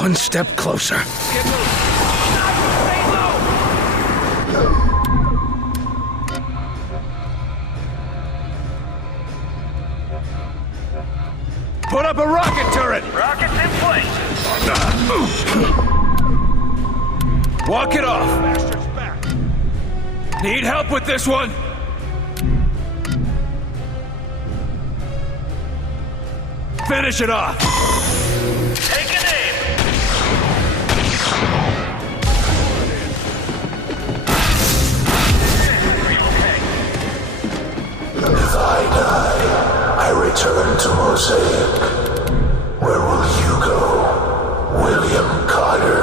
One step closer. Get loose. Stay low. Put up a rocket turret! Rockets in place. Walk it off! Bastards back. Need help with this one? Finish it off! Take an aim. Are you okay? If I die, I return to Mosaic. Where will you go, William Carter?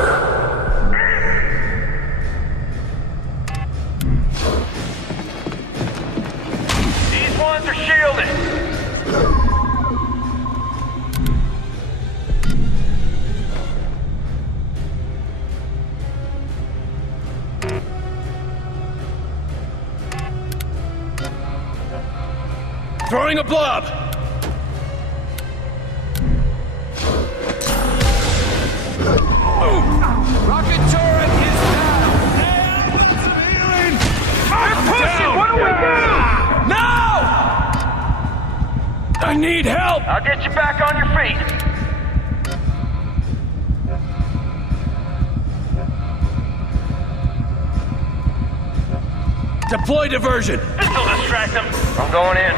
These ones are shielded. Throwing a blob! Rocket turret is down. They're pushing. What do we do? No! I need help! I'll get you back on your feet. Deploy diversion! This'll distract them. I'm going in.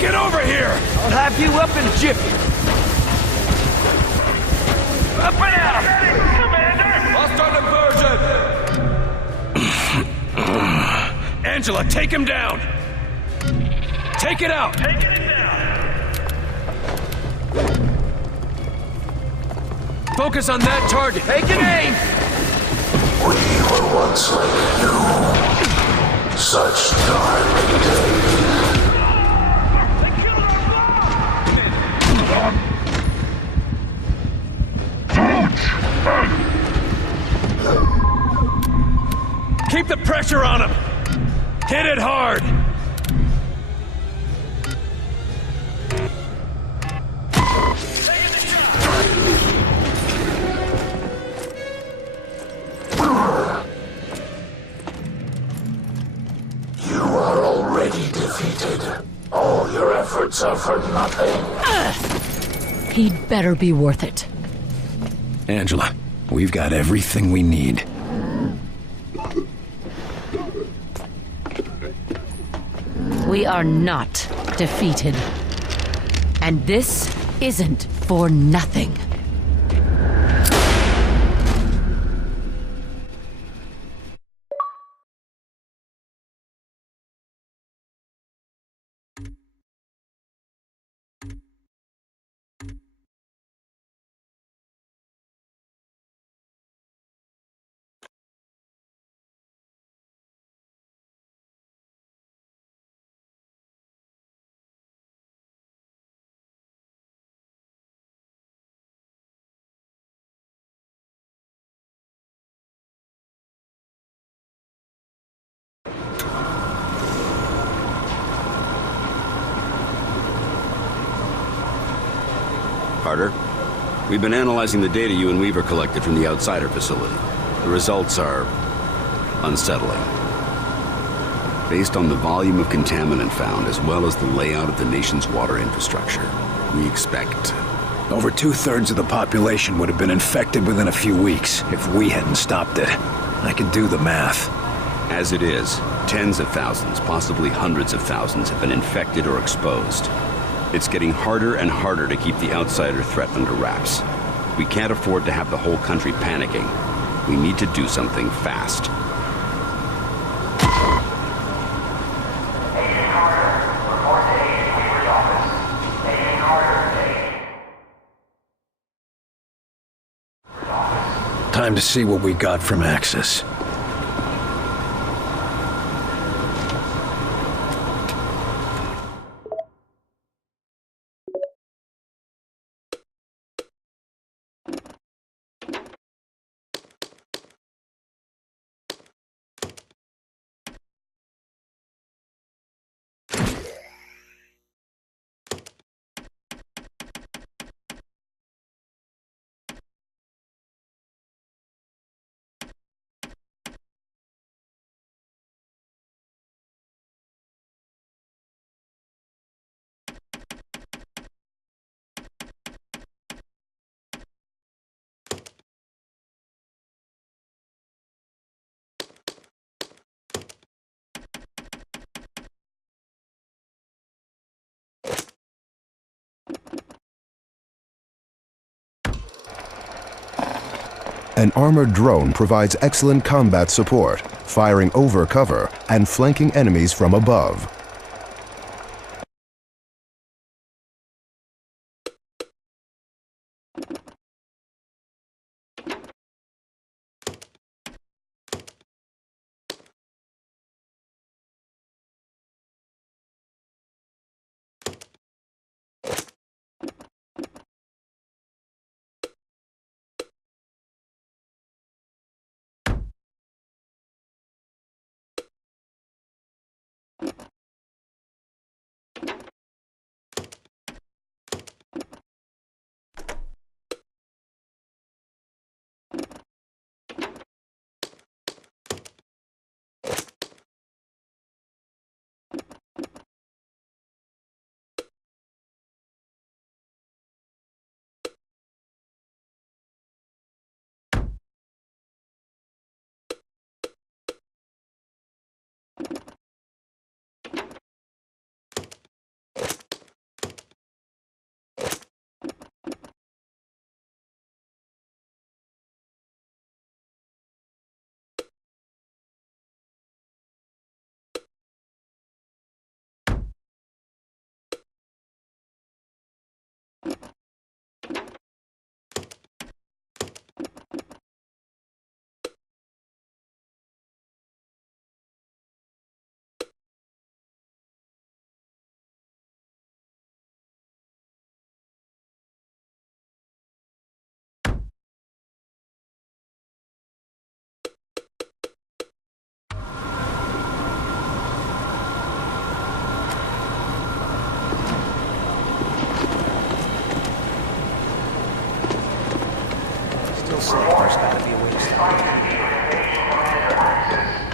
Get over here! I'll have you up in a jiffy. Up and out. Commander. Lost our diversion! Angela, take him down! Take it out! Taking it down. Focus on that target! Take an aim. We were once like you. Such dark days. Keep the pressure on him! Hit it hard! You are already defeated. All your efforts are for nothing. He'd better be worth it. Angela, we've got everything we need. We are not defeated. And this isn't for nothing. Carter, we've been analyzing the data you and Weaver collected from the Outsider facility. The results are unsettling. Based on the volume of contaminant found, as well as the layout of the nation's water infrastructure, we expect... Over 2/3 of the population would have been infected within a few weeks if we hadn't stopped it. I can do the math. As it is, tens of thousands, possibly hundreds of thousands, have been infected or exposed. It's getting harder and harder to keep the outsider threat under wraps. We can't afford to have the whole country panicking. We need to do something fast. Time to see what we got from Axis. An armored drone provides excellent combat support, firing over cover and flanking enemies from above.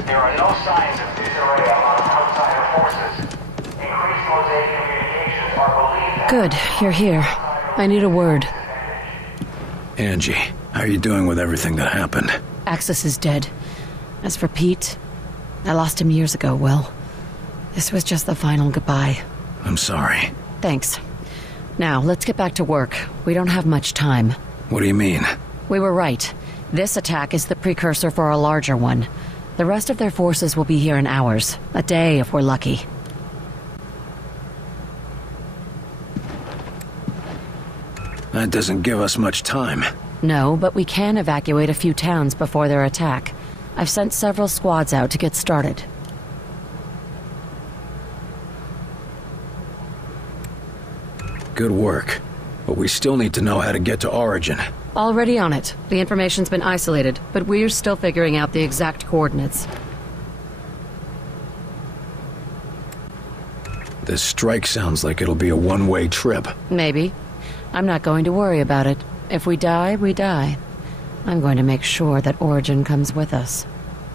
There are no signs of disarray among outsider forces. Increased mosaic communications are believed. Good, you're here. I need a word. Angie, how are you doing with everything that happened? Axis is dead. As for Pete, I lost him years ago, Will. This was just the final goodbye. I'm sorry. Thanks. Now, let's get back to work. We don't have much time. What do you mean? We were right. This attack is the precursor for a larger one. The rest of their forces will be here in hours. A day, if we're lucky. That doesn't give us much time. No, but we can evacuate a few towns before their attack. I've sent several squads out to get started. Good work. But we still need to know how to get to Origin. Already on it. The information's been isolated, but we're still figuring out the exact coordinates. This strike sounds like it'll be a one-way trip. Maybe. I'm not going to worry about it. If we die, we die. I'm going to make sure that Origin comes with us.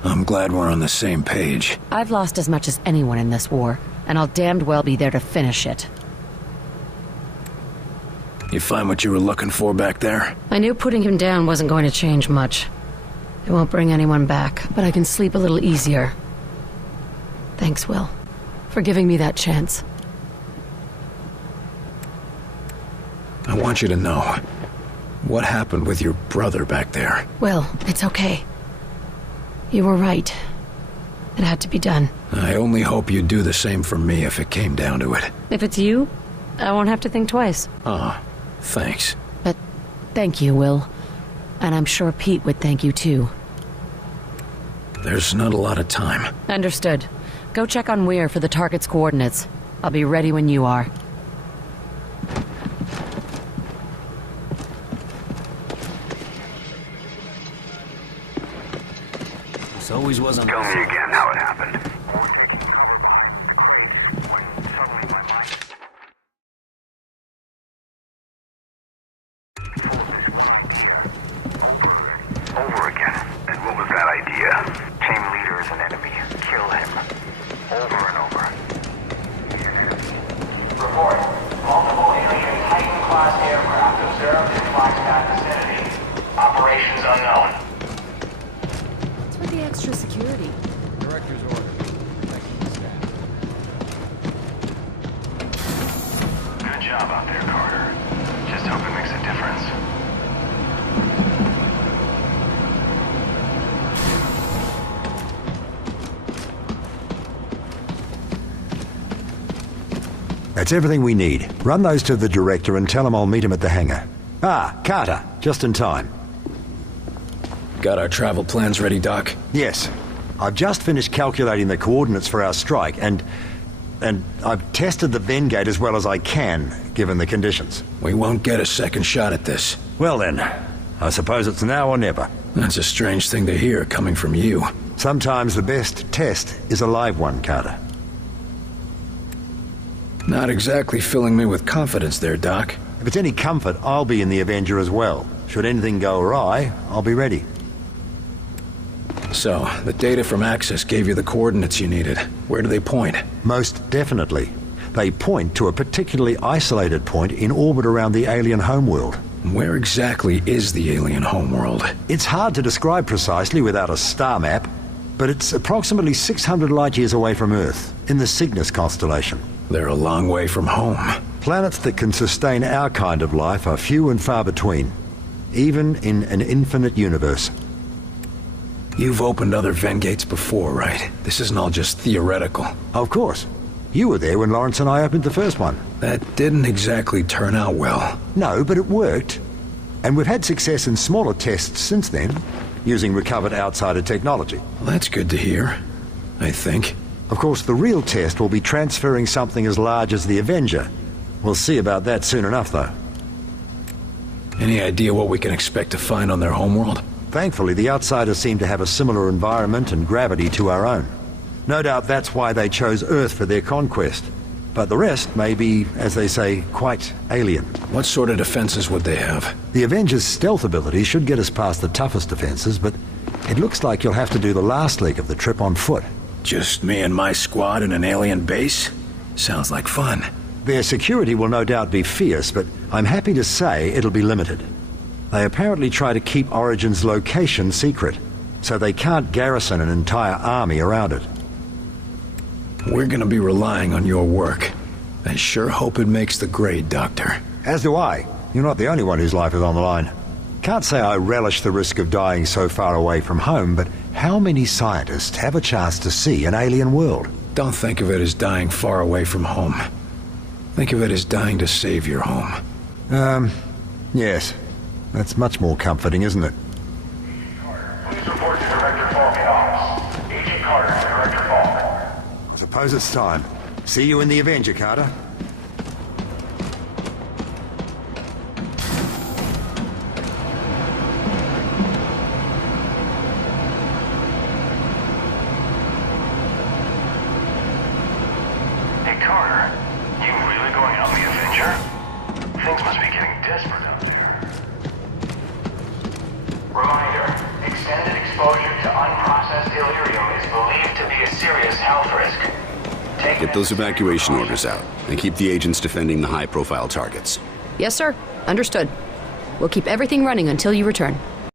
I'm glad we're on the same page. I've lost as much as anyone in this war, and I'll damned well be there to finish it. You find what you were looking for back there? I knew putting him down wasn't going to change much. It won't bring anyone back, but I can sleep a little easier. Thanks, Will, for giving me that chance. I want you to know what happened with your brother back there. Will, it's okay. You were right. It had to be done. I only hope you'd do the same for me if it came down to it. If it's you, I won't have to think twice. Thanks. But thank you, Will. And I'm sure Pete would thank you too. There's not a lot of time. Understood. Go check on Weir for the target's coordinates. I'll be ready when you are. This always wasn't... Tell me again how it happened. Over again. And what was that idea? Team leader is an enemy. Kill him. Over and over. Report. Multiple alien Titan-class aircraft observed in Flagstaff vicinity. Operations unknown. What's with the extra security? Director's order. Protecting the staff. Good job out there, Carter. Just hope it makes a difference. That's everything we need. Run those to the director and tell him I'll meet him at the hangar. Ah, Carter, just in time. Got our travel plans ready, Doc? Yes. I've just finished calculating the coordinates for our strike, and I've tested the Ven gate as well as I can, given the conditions. We won't get a second shot at this. Well then, I suppose it's now or never. That's a strange thing to hear coming from you. Sometimes the best test is a live one, Carter. Not exactly filling me with confidence there, Doc. If it's any comfort, I'll be in the Avenger as well. Should anything go awry, I'll be ready. So, the data from Axis gave you the coordinates you needed. Where do they point? Most definitely. They point to a particularly isolated point in orbit around the alien homeworld. Where exactly is the alien homeworld? It's hard to describe precisely without a star map, but it's approximately 600 light-years away from Earth, in the Cygnus constellation. They're a long way from home. Planets that can sustain our kind of life are few and far between, even in an infinite universe. You've opened other Ven gates before, right? This isn't all just theoretical. Of course. You were there when Lawrence and I opened the first one. That didn't exactly turn out well. No, but it worked. And we've had success in smaller tests since then, using recovered outsider technology. Well, that's good to hear, I think. Of course, the real test will be transferring something as large as the Avenger. We'll see about that soon enough, though. Any idea what we can expect to find on their homeworld? Thankfully, the outsiders seem to have a similar environment and gravity to our own. No doubt that's why they chose Earth for their conquest. But the rest may be, as they say, quite alien. What sort of defenses would they have? The Avenger's stealth ability should get us past the toughest defenses, but it looks like you'll have to do the last leg of the trip on foot. Just me and my squad in an alien base? Sounds like fun. Their security will no doubt be fierce, but I'm happy to say it'll be limited. They apparently try to keep Origin's location secret, so they can't garrison an entire army around it. We're gonna be relying on your work. I sure hope it makes the grade, Doctor. As do I. You're not the only one whose life is on the line. Can't say I relish the risk of dying so far away from home, but how many scientists have a chance to see an alien world? Don't think of it as dying far away from home. Think of it as dying to save your home. Yes. That's much more comforting, isn't it? Please report to Director Faulke in office. Agent Carter, Director Faulke. I suppose it's time. See you in the Avenger, Carter. Hey, Carter. You really going out in the Avenger? Things must be getting desperate out there. Reminder, extended exposure to unprocessed Elerium is believed to be a serious health risk. Get those evacuation orders out, and keep the agents defending the high-profile targets. Yes, sir. Understood. We'll keep everything running until you return.